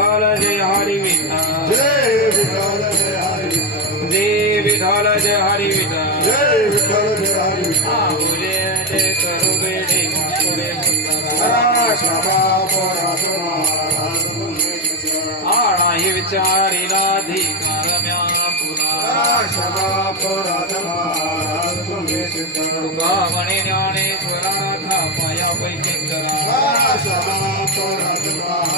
विठाल जय हरी विठाल जय विठ्ठल जय हरी विठ्ठल जय विठाल जय हरी विठाल जय विठ्ठल जय हरी विठ्ठल आहुरे जय करू बेडे माकुडे मुत्तरा क्षमा परात्मा आळा हे विचारिला धिकार म्या पुन्हा क्षमा परात्मा तुका म्हणे ज्ञानेश्वरा था पाया पैकी करा क्षमा परात्मा